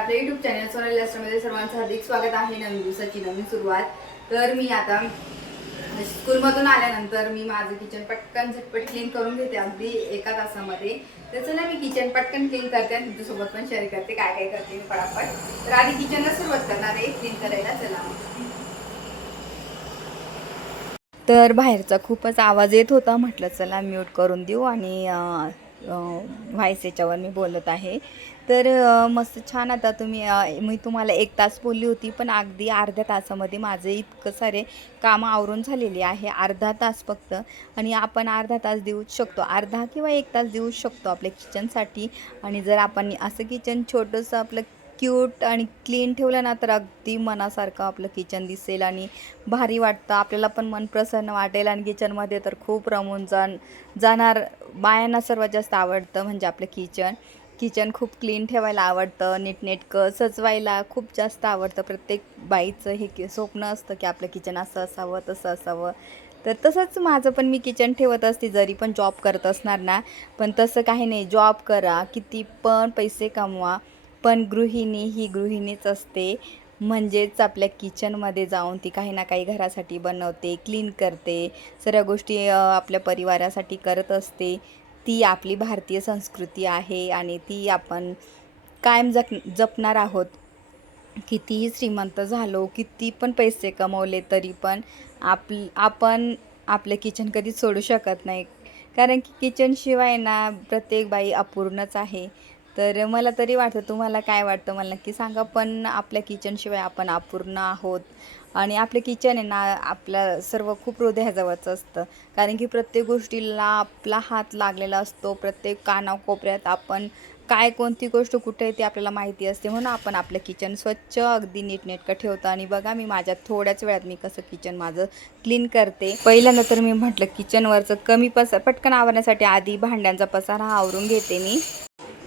आपल्या YouTube channel Sonali लाईफस्टाईलमध्ये सर्वांचं हार्दिक स्वागत आहे. नवीन दिवसाची नवीन सुरुवात. तर मी आता स्कूलमधून आल्यानंतर मी माझं किचन पटकन झटपट क्लीन करून घेते अगदी एका तासामध्ये. तर चला मी किचन पटकन क्लीन करते आणि तुमच्यासोबत पण शेअर करते काय काय करते मी पटापट. तर आधी किचनला सुरुवात करणार आहे क्लीन करायला. चला तर बाहेरचा खूपच आवाज येत होता, म्हटलं चला म्यूट करून देऊ आणि व्हॉइस याच्यावर मी बोलत आहे. तर मस्त छान. आता मी तुम्हाला 1 तास बोलली होती, पण अगदी अर्ध्या तासामध्ये माझे इतकं सारे कामं आवरून झालेली आहे. अर्धा तास फक्त, आणि आपण अर्धा तास देऊच शकतो, अर्धा किंवा 1 तास देऊच शकतो आपल्या किचनसाठी. आणि जर आपण असं किचन छोटंसं आपलं क्यूट आणि क्लीन ठेवलं ना, तर अगदी मनासारखं आपलं किचन दिसेल आणि भारी वाटतं, आपल्याला पण मन प्रसन्न वाटेल. आणि किचनमध्ये तर खूप रमून जाणार. बायांना सर्वात जास्त आवडतं म्हणजे आपलं किचन खूप क्लीन ठेवायला आवडतं, नीटनेटकं सजवायला खूप जास्त आवडतं. प्रत्येक बाईचं हे स्वप्न असतं की आपलं किचन असं असावं तसं असावं. तर तसंच माझं पण मी किचन ठेवत असते, जरी पण जॉब करत असणार ना. पण तसं काही नाही, जॉब करा किती पण पैसे कमवा, पण गृहिणी ही गृहिणीच असते. म्हणजेच आपल्या किचनमध्ये जाऊन ती काही ना काही घरासाठी बनवते, क्लीन करते, सर्व गोष्टी आपल्या परिवारासाठी करत असते. ती आपली भारतीय संस्कृती आहे आणि ती आपण कायम जपणार आहोत. कितीही श्रीमंत झालो, किती पण पैसे कमवले, तरी पण आपण आपलं किचन कधीच सोडू शकत नाही. कारण की किचनशिवाय ना प्रत्येक बाई अपूर्णच आहे. तर मला तरी वाटतं, तुम्हाला काय वाटतं मला नक्की सांगा. पण आपल्या किचनशिवाय आपण अपूर्ण आहोत. आणि आपलं किचन आहे ना, आपल्या सर्व खूप हृदयाजवळचं असतं. कारण की प्रत्येक गोष्टीला आपला हात लागलेला असतो. प्रत्येक कानाकोपऱ्यात आपण काय कोणती गोष्ट कुठे आहे ते आपल्याला माहिती असते. म्हणून आपण आपलं किचन स्वच्छ अगदी नीटनेटकं ठेवतो. आणि बघा मी माझ्या थोड्याच वेळात मी कसं किचन माझं क्लीन करते. पहिल्यांदा तर मी म्हटलं किचनवरचं कमी पटकन आवरण्यासाठी आधी भांड्यांचा पसारा आवरून घेते मी.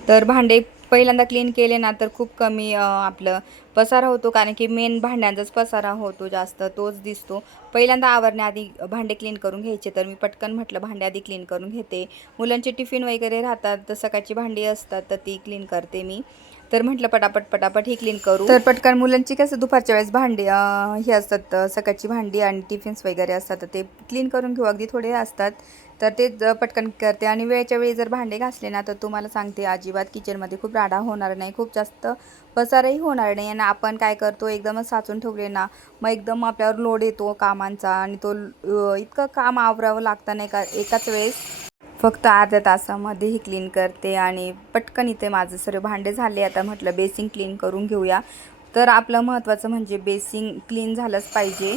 तर भांडे पहिल्यांदा क्लीन केले ना, तर खूप कमी आपलं पसारा होतो. कारण की मेन भांड्यांचाच पसारा होतो जास्त, तोच दिसतो. पहिल्यांदा आवरण्याआधी भांडे क्लीन करून घ्यायचे. तर मी पटकन म्हटलं भांडे आधी क्लीन करून घेते. मुलांचे टिफिन वगैरे राहतात, तर सकाळची भांडी असतात, तर ती क्लीन करते मी. तर म्हटलं पटापट ही क्लीन करू. तर पटकन मुलांची कसं दुपारच्या वेळेस भांडी हे असतात, सकाळची भांडी आणि टिफिन्स वगैरे असतात, तर ते क्लीन करून घेऊ. अगदी थोडे असतात, तर ते पटकन करते. आणि वेळच्या वेळी जर भांडे घासले ना, तर तुम्हाला सांगते अजिबात किचनमध्ये खूप राडा होणार नाही, खूप जास्त पसाराही होणार नाही. आणि आपण काय करतो, एकदमच साचून ठेवले ना, मग एकदम आपल्यावर लोड येतो कामांचा, आणि तो इतकं काम आवरावं लागतं नाही का एकाच वेळेस. फक्त अर्ध्या तासामध्ये ही क्लीन करते. आणि पटकन इथे माझं सर्व भांडे झाले. आता म्हटलं बेसिंग क्लीन करून घेऊया. तर आपलं महत्त्वाचं म्हणजे बेसिंग क्लीन झालंच पाहिजे.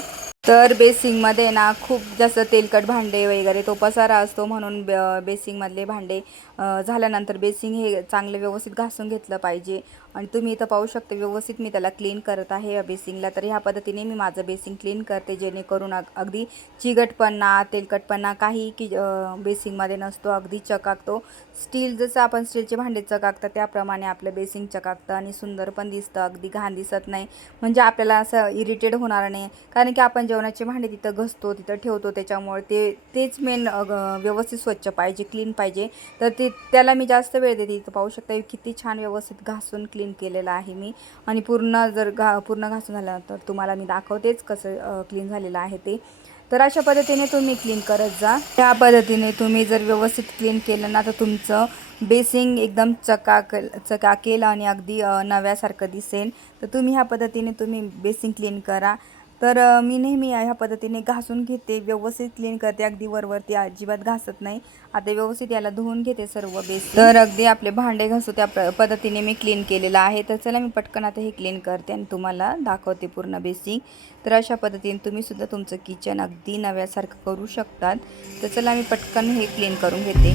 तर बेसिंगमध्ये ना खूप जास्त तेलकट भांडे वगैरे तो पसारा असतो, म्हणून बेसिंगमधले भांडे झाल्यानंतर बेसिंग हे चांगलं व्यवस्थित घासून घेतलं पाहिजे. आणि तुम्ही इथं पाहू शकता व्यवस्थित मी त्याला क्लीन करत आहे या बेसिंगला. तर ह्या पद्धतीने मी माझं बेसिंग क्लीन करते, जेणेकरून अगदी चिकटपणा तेलकटपणा काही की बेसिंगमध्ये नसतो. अगदी चकाकतो. जसं आपण स्टीलचे भांडे चकाकतात त्याप्रमाणे आपलं बेसिंग चकाकतं आणि सुंदर पण दिसतं, अगदी घाण दिसत नाही. म्हणजे आपल्याला असं इरिटेट होणार नाही. कारण की आपण जेवणाचे भांडे तिथं घसतो, तिथं ठेवतो, त्याच्यामुळे तेच मेन व्यवस्थित स्वच्छ पाहिजे, क्लीन पाहिजे. तर त्याला मी जास्त वेळ देते. इथं पाहू शकता किती छान व्यवस्थित घासून क्लीन केलेलं आहे मी. आणि पूर्ण घासून झाल्यानंतर तुम्हाला मी दाखवतेच कसं क्लीन झालेलं आहे ते. तर अशा पद्धतीने तुम्ही क्लीन करत जा. त्या पद्धतीने तुम्ही जर व्यवस्थित क्लीन केलं ना, तर तुमचं बेसिंग एकदम चकाकेल आणि अगदी नव्यासारखं दिसेल. तर तुम्ही ह्या पद्धतीने तुम्ही बेसिंग क्लीन करा. तर मी नेहमी ह्या पद्धतीने घासून घेते, व्यवस्थित क्लीन करते, अगदी वरवरती अजिबात घासत नाही. आता व्यवस्थित याला धुवून घेते सर्व बेसिंग. तर अगदी आपले भांडे घासू त्या पद्धतीने मी क्लीन केलेलं आहे. तर चला मी पटकन आता हे क्लीन करते आणि तुम्हाला दाखवते पूर्ण बेसिंग. तर अशा पद्धतीने तुम्हीसुद्धा तुमचं किचन अगदी नव्यासारखं करू शकतात. तर चला मी पटकन हे क्लीन करून घेते.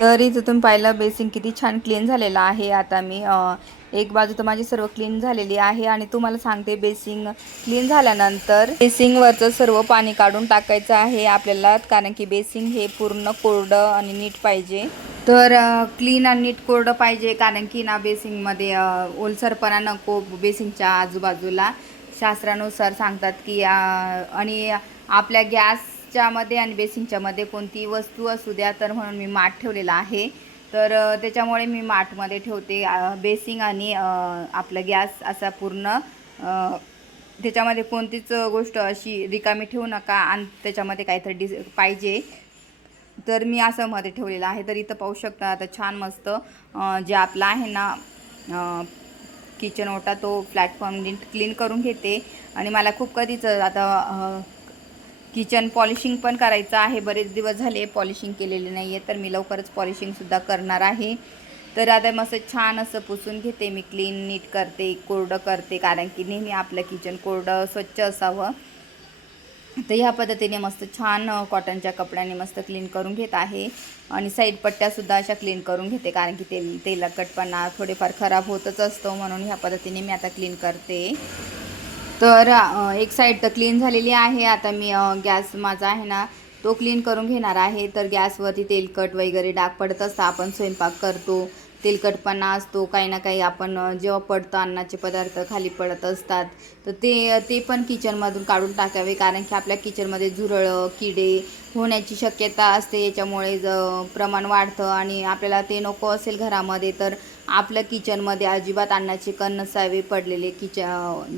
तर इथं तुम्ही पाहिलं बेसिंग किती छान क्लीन झालेलं आहे. आता मी एक बाजू तर माझी सर्व क्लीन झालेली आहे आणि तुम्हाला सांगते बेसिंग क्लीन झाल्यानंतर बेसिंगवरचं सर्व पाणी काढून टाकायचं आहे आपल्याला, कारण की बेसिंग हे पूर्ण कोरडं आणि नीट पाहिजे. तर क्लीन आणि नीट कोरडं पाहिजे, कारण की ना बेसिंगमध्ये ओलसरपणा नको बेसिंगच्या आजूबाजूला. शास्त्रानुसार सांगतात की आणि आपल्या गॅसच्या मध्ये आणि बेसिंगच्या मध्ये कोणतीही वस्तू असू द्या, तर म्हणून मी माठ ठेवलेला आहे. तर त्याच्यामुळे मी माठमध्ये ठेवते बेसिंग आणि आपला गॅस असा पूर्ण त्याच्यामध्ये कोणतीच गोष्ट अशी रिकामी ठेवू नका आणि त्याच्यामध्ये काहीतरी पाहिजे. तर मी असं मध्ये ठेवलेलं आहे. तर इथं पाहू शकता आता छान मस्त जे आपला आहे ना किचन ओटा तो प्लॅटफॉर्म क्लीन करून घेते. आणि मला खूप कधीच आता किचन पॉलिशिंग पण करायचं आहे. बरेच दिवस झाले पॉलिशिंग केलेली नाही आहे, तर मी लवकरच पॉलिशिंगसुद्धा करणार आहे. तर आता मस्त छान असं पुसून घेते मी, क्लीन नीट करते, कोरडं करते, कारण की नेहमी आपलं किचन कोरडं स्वच्छ असावं. तर ह्या पद्धतीने मस्त छान कॉटनच्या कपड्याने मस्त क्लीन करून घेत आहे. आणि साईड पट्ट्यासुद्धा अशा क्लीन करून घेते, कारण की तेलकटपणा थोडेफार खराब होतच असतो, म्हणून ह्या पद्धतीने मी आता क्लीन करते. तर एक साईड तर क्लीन झालेली आहे. आता मी गॅस माझा आहे ना तो क्लीन करून घेणार आहे. तर गॅसवरती तेलकट वगैरे डाग पडत असतं, आपण स्वयंपाक करतो, तेलकटपणा असतो, काही ना काही आपण जेव्हा पडतं अन्नाचे पदार्थ खाली पडत असतात, तर ते पण किचनमधून काढून टाकावे, कारण की आपल्या किचनमध्ये झुरळं किडे होण्याची शक्यता असते. याच्यामुळे प्रमाण वाढतं आणि आपल्याला ते नको असेल घरामध्ये, तर आपल्या किचनमध्ये अजिबात अन्नाचे कण नसावे पडलेले.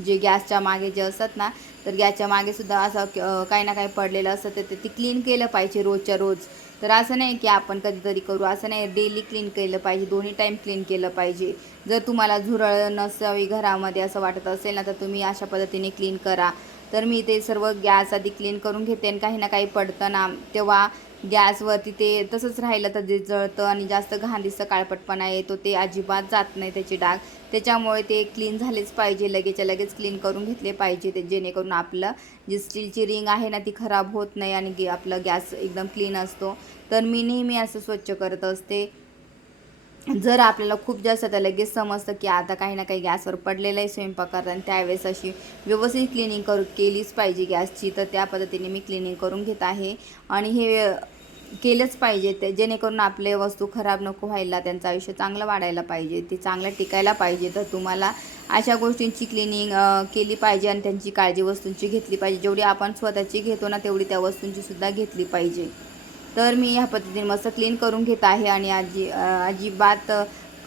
जे गॅसच्या मागे जे असतात ना, तर गॅसच्या मागेसुद्धा असं काही ना काही पडलेलं असतं, तर ते क्लीन केलं पाहिजे रोजच्या रोज. तर असं नाही की आपण कधीतरी करू, असं नाही, डेली क्लीन केलं पाहिजे, दोन्ही टाईम क्लीन केलं पाहिजे. जर तुम्हाला झुरळ नसावी घरामध्ये असं वाटत असेल ना, तर तुम्ही अशा पद्धतीने क्लीन करा. तर मी ते सर्व गॅस आधी क्लीन करून घेते. आणि काही ना काही पडतं ना, तेव्हा गॅसवरती ते तसंच राहिलं तर ते जळतं आणि जास्त घाण दिसतं, काळपटपणा येतो, ते अजिबात जात नाही त्याचे डाग. त्याच्यामुळे ते क्लीन झालेच पाहिजे, लगेचच्या लगेच क्लीन करून घेतले पाहिजे, ते जेणेकरून आपलं जी स्टीलची रिंग आहे ना ती खराब होत नाही आणि आपलं गॅस एकदम क्लीन असतो. तर मी नेहमी असं स्वच्छ करत असते. जर आपल्याला खूप जास्त तर लगेच समजतं की आता काही ना काही गॅसवर पडलेलं आहे स्वयंपाक करताना, त्यावेळेस अशी व्यवस्थित क्लिनिंग केलीच पाहिजे गॅसची. तर त्या पद्धतीने मी क्लिनिंग करून घेत आहे. आणि हे केलंच पाहिजे, ते जेणेकरून आपले वस्तू खराब नको व्हायला, त्यांचं आयुष्य चांगलं वाढायला पाहिजे, ते चांगलं टिकायला पाहिजे. तर तुम्हाला अशा गोष्टींची क्लिनिंग केली पाहिजे आणि त्यांची काळजी वस्तूंची घेतली पाहिजे. जेवढी आपण स्वतःची घेतो ना, तेवढी त्या वस्तूंचीसुद्धा घेतली पाहिजे. तर मी ह्या पद्धतीने मस्त क्लीन करून घेत आहे. आणि अजिबात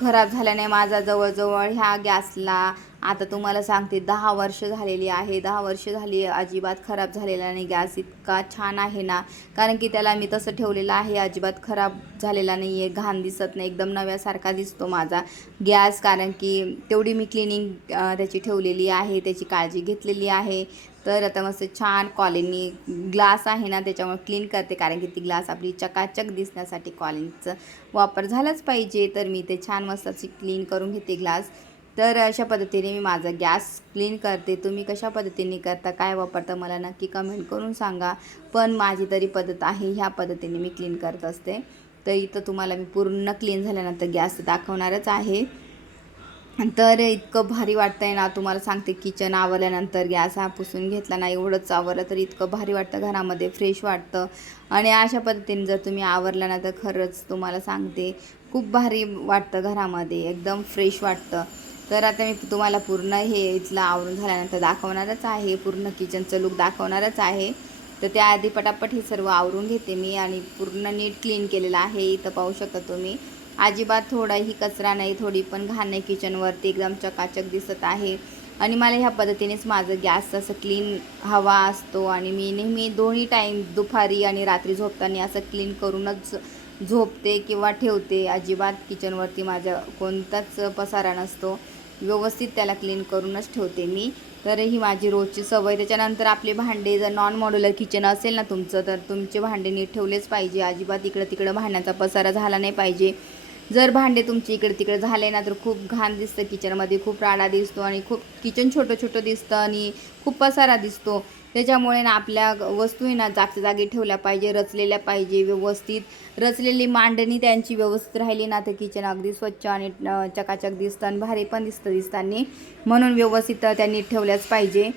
खराब झाला नाही माझा. जवळजवळ ह्या गॅसला आता तुम्हाला सांगते 10 वर्ष झालेली आहे. 10 वर्ष झाली, अजिबात खराब झालेला नाही गॅस. इतका छान आहे ना, कारण की त्याला मी तसं ठेवलेलं आहे, अजिबात खराब झालेला नाही आहे, घाण दिसत नाही, एकदम नव्यासारखा दिसतो माझा गॅस, कारण की तेवढी मी क्लिनिंग त्याची ठेवलेली आहे, त्याची काळजी घेतलेली आहे. तर आता मस्त छान कॉलिनी ग्लास आहे ना, त्याच्यामुळे क्लीन करते, कारण की ती ग्लास आपली चकाचक दिसण्यासाठी कॉलिनचं वापर झालाच पाहिजे. तर मी ते छान मस्त अशी क्लीन करून घेते ग्लास. तर अशा पद्धतीने मी माझा गॅस क्लीन करते. तुम्ही कशा पद्धतीने करता, काय वापरता, मला नक्की कमेंट करून सांगा. पण माझी तरी पद्धत आहे, ह्या पद्धतीने मी क्लीन करत असते. तर इथं तुम्हाला मी पूर्ण क्लीन झाल्यानंतर गॅस दाखवणारच आहे. तर इतकं भारी वाटतं आहे ना, तुम्हाला सांगते, किचन आवरल्यानंतर गॅस हा पुसून घेतला ना, एवढंच आवरलं तर इतकं भारी वाटतं, घरामध्ये फ्रेश वाटतं. आणि अशा पद्धतीने जर तुम्ही आवरला ना, तर खरंच तुम्हाला सांगते खूप भारी वाटतं, घरामध्ये एकदम फ्रेश वाटतं. तर आता मी तुम्हाला पूर्ण हे इथलं आवरून झाल्यानंतर दाखवणारच आहे, पूर्ण किचनचं लुक दाखवणारच आहे. तर त्याआधी पटापट हे सर्व आवरून घेते मी आणि पूर्ण नीट क्लीन केलेलं आहे. इथं पाहू शकता तुम्ही, अजिबात थोडाही कचरा नाही, थोडी पण घाण नाही किचनवरती, एकदम चकाचक दिसत आहे. आणि मला ह्या पद्धतीनेच माझं गॅस असं क्लीन हवा असतो. आणि मी नेहमी दोन्ही टाईम, दुपारी आणि रात्री झोपताना असं क्लीन करूनच झोपते किंवा ठेवते. अजिबात किचनवरती माझ्या कोणताच पसारा नसतो, व्यवस्थित त्याला क्लीन करूनच ठेवते मी. तर ही माझी रोजची सवय. त्याच्यानंतर आपले भांडे, जर नॉन मॉड्युलर किचन असेल ना तुमचं, तर तुमचे भांडे नीट ठेवलेच पाहिजे, अजिबात इकडं तिकडं भांड्याचा पसारा झाला नाही पाहिजे. जर भांडे तुमचे इकडे तिकडे झाले ना, तर खूप घाण दिसतं किचनमध्ये, खूप राडा दिसतो आणि खूप किचन छोटं छोटं दिसतं आणि खूप पसारा दिसतो. त्याच्यामुळे ना आपल्या वस्तू आहे ना जागच्या जागी ठेवल्या पाहिजे, रचलेल्या पाहिजे व्यवस्थित. रचलेली मांडणी त्यांची व्यवस्थित राहिली ना तर किचन अगदी स्वच्छ आणि चकाचक दिसतं आणि भारी पण दिसताना. म्हणून व्यवस्थित त्यांनी ठेवल्याच पाहिजे.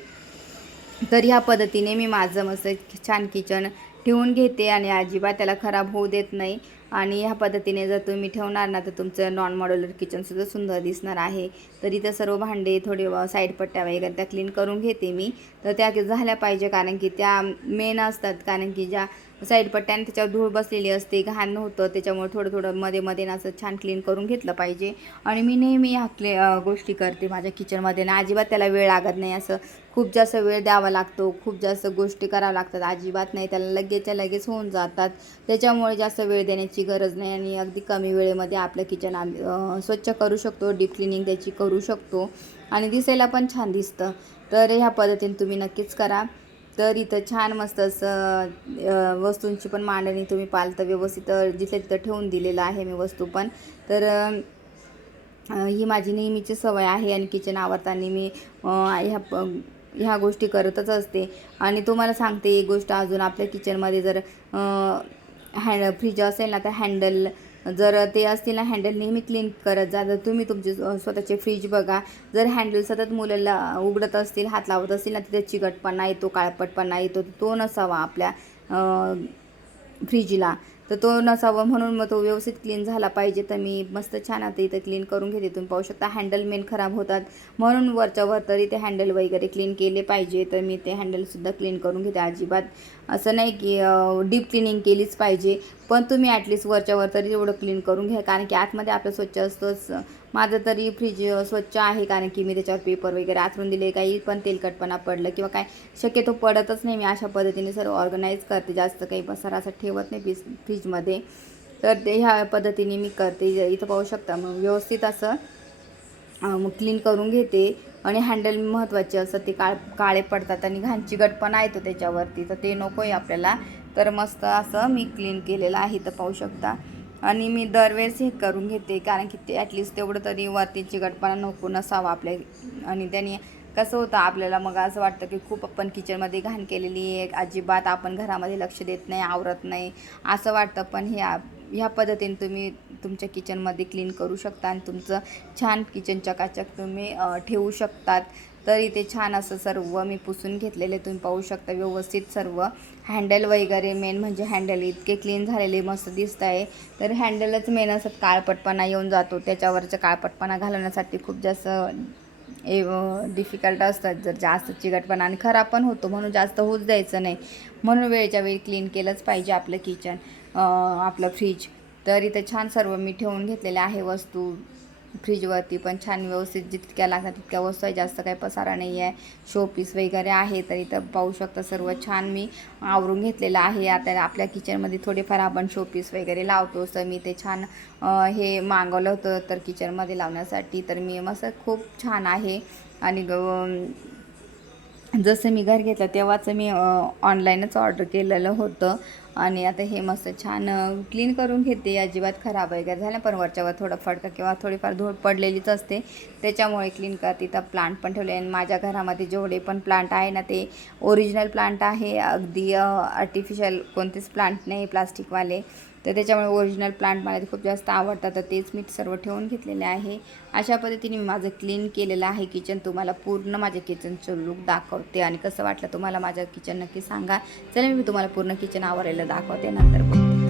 तर ह्या पद्धतीने मी माझं मस्त छान किचन ठेवून घेते आणि अजिबात त्याला खराब होऊ देत नाही. आणि ह्या पद्धतीने जर तुम्ही ठेवणार ना तर तुमचं नॉन मॉड्युलर किचनसुद्धा सुंदर दिसणार आहे. तर इथं सर्व भांडे थोडे साईड पट्ट्या वगैरे त्या क्लीन करून घेते मी. तर त्या झाल्या पाहिजे कारण की त्या मेन असतात, कारण की ज्या साईड पट्ट्याने त्याच्यावर धूळ बसलेली असते, घाण होतं, त्याच्यामुळे थोडं मध्ये मध्ये असं छान क्लीन करून घेतलं पाहिजे. आणि मी नेहमी ह्या गोष्टी करते माझ्या किचनमध्ये ना. अजिबात त्याला वेळ लागत नाही, असं खूप जास्त वेळ द्यावा लागतो, खूप जास्त गोष्टी कराव्या लागतात, अजिबात नाही. त्याला लगेच होऊन जातात. त्याच्यामुळे जास्त वेळ देण्याची गरज नाही आणि अगदी कमी वेळेमध्ये आपलं किचन स्वच्छ करू शकतो, डीप क्लिनिंग त्याची करू शकतो आणि दिसायला पण छान दिसतं. तर ह्या पद्धतीने तुम्ही नक्कीच करा. तर इथं छान मस्त असं वस्तूंची पण मांडणी तुम्ही पालतं व्यवस्थित जिथे तिथं ठेवून दिलेलं आहे मी वस्तू पण. तर ही माझी नेहमीची सवय आहे आणि किचन आवरताना मी ह्या गोष्टी करतच असते. आणि तुम्हाला सांगते एक गोष्ट अजून, आपल्या किचनमध्ये जर फ्रीज असेल ना तर हँडल जर ते असतील ना, हँडल नेहमी क्लीन करत जा. जर तुम्ही तुमचे स्वतःचे फ्रीज बघा, जर हँडल सतत मुलाला उघडत असतील, हात लावत असतील ना, तिथे चिकटपणा येतो, काळपटपणा येतो. तो नसावा आपल्या फ्रीजला, तर तो नसावा. म्हणून मग तो व्यवस्थित क्लीन झाला पाहिजे. तर मी मस्त छान आता इथं क्लीन करून घेते. तुम्ही पाहू शकता हँडल मेन खराब होतात, म्हणून वरच्यावर तरी ते हँडल वगैरे क्लीन केले पाहिजे. तर मी ते हँडलसुद्धा क्लीन करून घेते. अजिबात असं नाही की डीप क्लिनिंग केलीच पाहिजे, पण तुम्ही ॲटलिस्ट वरच्यावर तरी एवढं क्लीन करून घ्या, कारण की आतमध्ये आपलं स्वच्छ असतंच. माझं तरी फ्रीज स्वच्छ आहे, कारण की मी त्याच्यावर पेपर वगैरे आथरून दिले. काही पण तेलकटपणा पडलं किंवा काय शक्यतो पडतच नाही. मी अशा पद्धतीने सर्व ऑर्गनाईज करते, जास्त काही पसारा असं ठेवत नाही फ्रीजमध्ये. तर ते ह्या पद्धतीने मी करते. इथं पाहू शकता मग व्यवस्थित असं मग क्लीन करून घेते. आणि हँडल महत्त्वाचे असतं, ते काळे पडतात आणि घाण चिकटपणा येतो त्याच्यावरती, तर ते नको आहे आपल्याला. तर मस्त असं मी क्लीन केलेलं आहे, तर पाहू शकता. आणि मी दरवेळेस हे करून घेते, कारण की ते ॲटलिस्ट तेवढं तरी वरती चिकटपणा नको नसावा आपल्या. आणि त्याने कसं होतं आपल्याला मग असं वाटतं की खूप आपण किचनमध्ये घाण केलेली आहे, अजिबात आपण घरामध्ये लक्ष देत नाही, आवरत नाही असं वाटतं. पण ह्या पद्धतीने तुम्ही तुमच्या किचनमध्ये क्लीन करू शकता आणि तुमचं छान किचन चकाचक तुम्ही ठेवू शकतात. तर इथे छान असं सर्व मी पुसून घेतलेले तुम्ही पाहू शकता व्यवस्थित सर्व. हँडल वगैरे मेन म्हणजे हँडल इतके क्लीन झालेले मस्त दिसत आहे. तर हँडलच मेन असं काळपटपणा येऊन जातो, त्याच्यावरचं काळपटपणा घालवण्यासाठी खूप जास्त डिफिकल्ट असतात. जर जास्त चिकटपणा आणि खराब पण होतो, म्हणून जास्त होऊच द्यायचं नाही. म्हणून वेळच्या वेळी क्लीन केलंच पाहिजे आपलं किचन, आपलं फ्रीज. तर इथे छान सर्व मी ठेवून घेतलेल्या आहे वस्तू फ्रीजवरती, पण छान व्यवस्थित जितक्या लागतात तितक्या वस्तू आहे, जास्त काही पसारा नाही आहे. शोपीस वगैरे आहे. तर इथं पाहू शकता सर्व छान मी आवरून घेतलेलं आहे. आता आपल्या किचनमध्ये थोडेफार आपण शोपीस वगैरे लावतो, तर मी ते छान हे मागवलं होतं तर किचनमध्ये लावण्यासाठी. तर मी मस्त खूप छान आहे. आणि जसं मी घर घेतलं तेव्हाच मी ऑनलाईनच ऑर्डर केलेलं होतं. आणि आता हे मस्त छान क्लीन करून घेते. अजिबात खराब वगैरे झालं, पण वरच्यावर थोडं फडकं किंवा थोडीफार धूळ पडलेलीच असते, त्याच्यामुळे क्लीन करते. तर प्लांट पण ठेवले आणि माझ्या घरामध्ये जेवढे पण प्लांट आहे ना ते ओरिजिनल प्लांट आहे, अगदी आर्टिफिशियल कोणतेच प्लांट नाही प्लास्टिकवाले. तर त्याच्यामुळे ओरिजिनल प्लांट मला खूप जास्त आवडतात, तर तेच मी सर्व ठेवून घेतलेले आहे. अशा पद्धतीने मी माझं क्लीन केलेलं आहे किचन. तुम्हाला पूर्ण माझ्या किचनचं लुक दाखवते आणि कसं वाटलं तुम्हाला माझं किचन नक्की सांगा. चला मी तुम्हाला पूर्ण किचन आवरलेलं दाखवते, नंतर बोलते.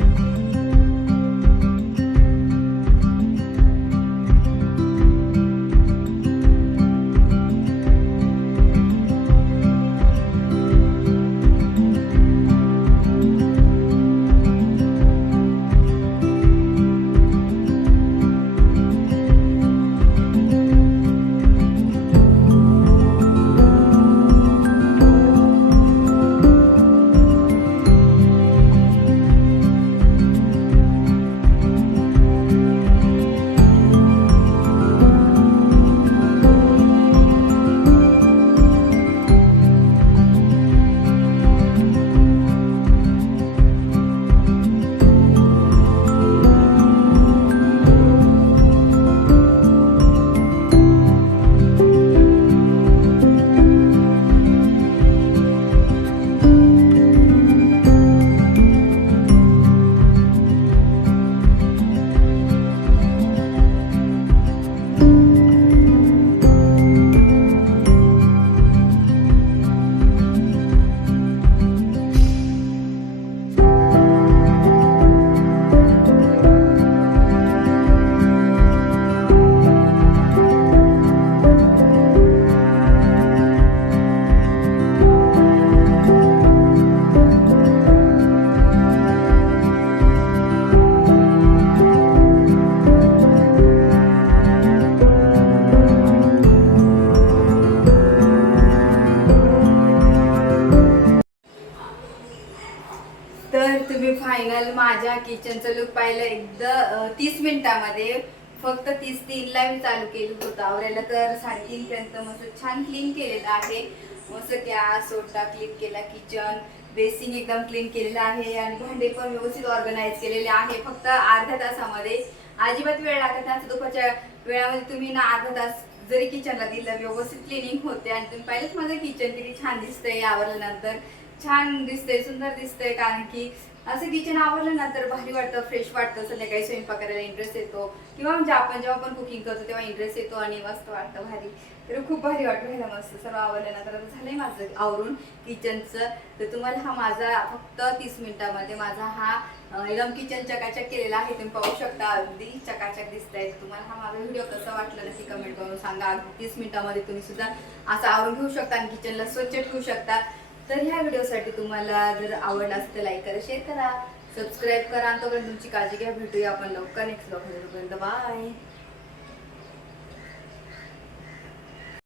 किचनचं लुक पाहिलं एकदा 30 मिनिटामध्ये, फक्त 30-3ला मी चालू केलं होतं आवरायला, तर 3:30 पर्यंत मस्त छान क्लीन केलेलं आहे. मस्त गॅस ओटा क्लीन केला, किचन बेसिंग एकदम क्लीन केलेलं आहे आणि भांडे पण व्यवस्थित ऑर्गनाईज केलेले आहे. फक्त अर्ध्या तासामध्ये अजिबात वेळ लागत नाही. दुपारच्या वेळामध्ये तुम्ही ना अर्धा तास जरी किचनला दिलं व्यवस्थित क्लिनिंग होते. आणि तुम्ही पाहिलंच माझं किचन किती छान दिसतंय आवरल्यानंतर, छान दिसतंय, सुंदर दिसतंय. कारण की असं किचन आवरलं ना तर भारी वाटतं, फ्रेश वाटतं. संध्याकाळी स्वयंपाक करायला इंटरेस्ट येतो, किंवा म्हणजे आपण जेव्हा पण कुकिंग करतो तेव्हा इंटरेस्ट येतो आणि मस्त वाटतं भारी. तर खूप भारी वाटतं ह्याला. मस्त सर्व आवरल्यानंतर आता झालंय माझं आवरून किचनचं. तर तुम्हाला हा माझा फक्त 30 मिनिटामध्ये माझा हा एकदम किचन चकाचक केलेला आहे. तुम्ही पाहू शकता, अगदी चकाचक दिसतंय. तुम्हाला हा माझा व्हिडिओ कसा वाटला नक्की कमेंट करून सांगा. अगदी 30 मिनिटामध्ये तुम्ही सुद्धा असं आवरून घेऊ शकता आणि किचनला स्वच्छ ठेवू शकता. तर ह्या व्हिडिओसाठी तुम्हाला जर आवडला असेल तर लाईक करा, शेअर करा, सबस्क्राईब करा. आणि तोपर्यंत तुमची काळजी घ्या. भेटूया आपण लवकर नेक्स्ट व्हिडिओपर्यंत. बाय.